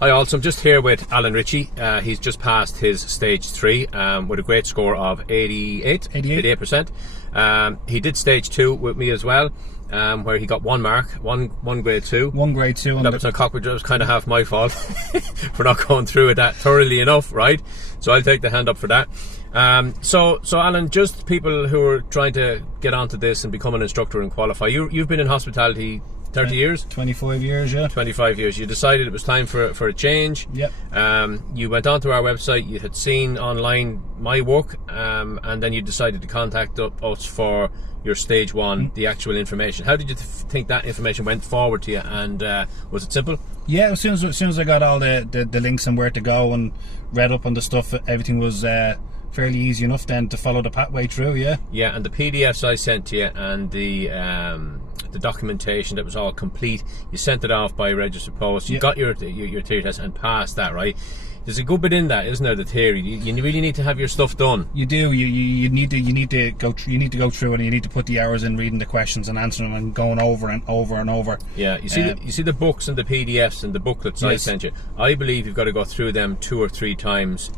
Hi, also, I'm just here with Alan Ritchie. He's just passed his stage 3 with a great score of 88%. He did stage 2 with me as well, where he got one mark, one grade 2. One grade 2. That was on cockpit. It was kind of half my fault for not going through it that thoroughly enough, right? So I'll take the hand up for that. So Alan, just people who are trying to get onto this and become an instructor and qualify. You've been in hospitality 30 years? 25 years, yeah. 25 years. You decided it was time for a change. Yep. You went onto our website, you had seen online my work, and then you decided to contact us for your stage 1, the actual information. How did you think that information went forward to you, and was it simple? Yeah, as soon as I got all the links and where to go and read up on the stuff, everything was fairly easy enough then to follow the pathway through. Yeah, and the PDFs I sent to you and the documentation that was all complete, you sent it off by registered post. You got your theory test and passed that, right? There's a good bit in that, isn't there? The theory. You really need to have your stuff done. You do. You need to go through it, and you need to put the hours in reading the questions and answering them and going over and over and over. Yeah. You see the books and the PDFs and the booklets I sent you. I believe you've got to go through them 2 or 3 times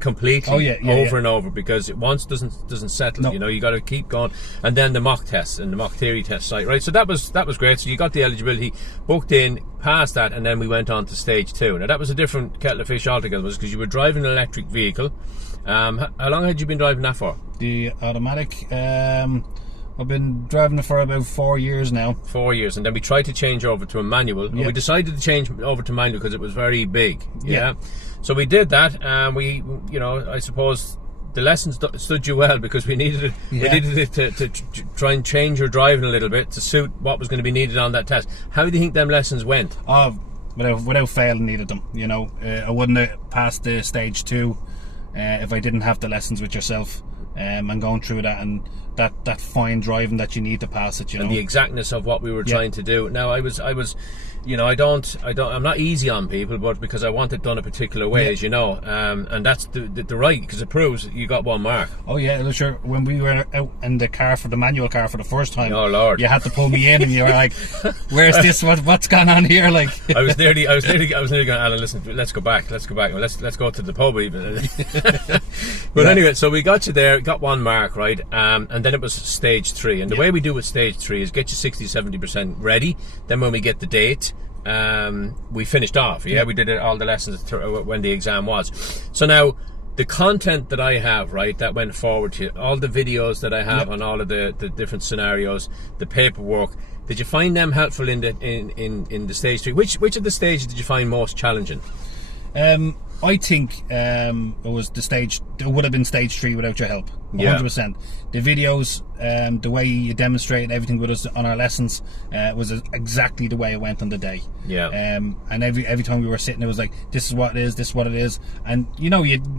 completely, over and over, because it once doesn't settle. No. You know, you got to keep going. And then the mock tests and the mock theory test site, right? So that was great. So you got the eligibility, booked in, passed that, and then we went on to stage 2. Now that was a different kettle of fish altogether, was because you were driving an electric vehicle. How long had you been driving that for? The automatic. I've been driving it for about 4 years now. 4 years, and then we tried to change over to a manual. And we decided to change over to manual because it was very big. Yeah. So we did that, and I suppose the lessons stood you well, because we needed it to try and change your driving a little bit to suit what was going to be needed on that test. How do you think them lessons went? Without fail, needed them. You know, I wouldn't have passed the stage 2 if I didn't have the lessons with yourself. And going through that, and that fine driving that you need to pass it, and the exactness of what we were trying to do. Now I was I'm not easy on people, but because I want it done a particular way, as you know, and that's the right, because it proves you got 1 mark. Oh yeah, sure. When we were out in the car for the manual car for the first time, oh Lord, you had to pull me in, and you were like, "Where's this? What's going on here?" Like, I was nearly going, Alan, listen, let's go back, let's go to the pub even. But anyway, so we got you there, got 1 mark, right? And then it was stage 3, and the way we do with stage 3 is get you 60-70% ready. Then when we get the date, we finished off. We did all the lessons when the exam was. So now the content that I have, right, that went forward to you, all the videos that I have on all of the different scenarios, the paperwork, did you find them helpful in the stage 3? Which of the stages did you find most challenging? I think it was it would have been stage 3 without your help. 100%. The videos, the way you demonstrated everything with us on our lessons, was exactly the way it went on the day. And every time we were sitting, it was like, this is what it is, this is what it is. And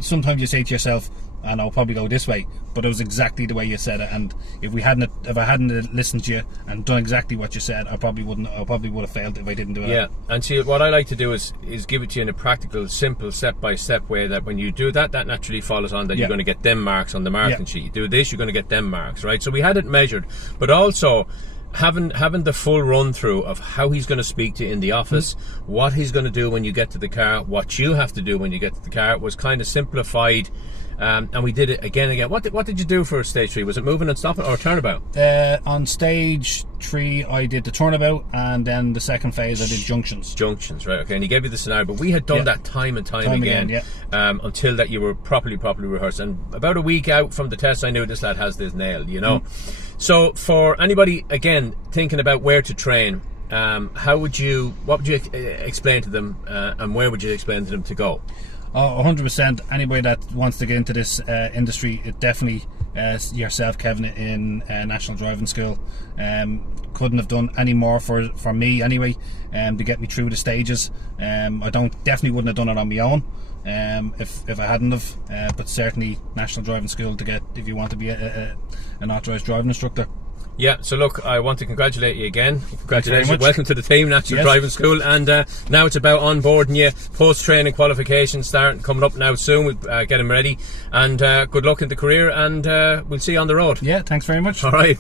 sometimes you say to yourself, and I'll probably go this way, but it was exactly the way you said it. And if I hadn't listened to you and done exactly what you said, I probably would have failed if I didn't do it. Yeah, and see, what I like to do is give it to you in a practical, simple, step-by-step way, that when you do that naturally follows on that you're going to get them marks on the marking sheet. You do this, you're going to get them marks, right? So we had it measured, but also having the full run through of how he's going to speak to you in the office, what he's going to do when you get to the car, what you have to do when you get to the car, was kind of simplified. And we did it again. What did you do for stage 3? Was it moving and stopping or turnabout? On stage 3, I did the turnabout, and then the second phase I did junctions. Junctions, right? Okay. And he gave you the scenario, but we had done that time and time again until that you were properly rehearsed. And about a week out from the test, I knew this lad has this nailed. So for anybody again thinking about where to train, what would you explain to them, and where would you explain to them to go? 100%. Anybody that wants to get into this industry, it definitely, yourself, Kevin, in National Driving School, couldn't have done any more for me anyway, to get me through the stages. I definitely wouldn't have done it on my own, if I hadn't have. But certainly National Driving School to get, if you want to be an authorised driving instructor. Yeah, so look, I want to congratulate you again. Congratulations. Welcome to the team, National Driving School. And now it's about onboarding you. Post-training qualifications coming up now soon. We'll get them ready. And good luck in the career, and we'll see you on the road. Yeah, thanks very much. All right.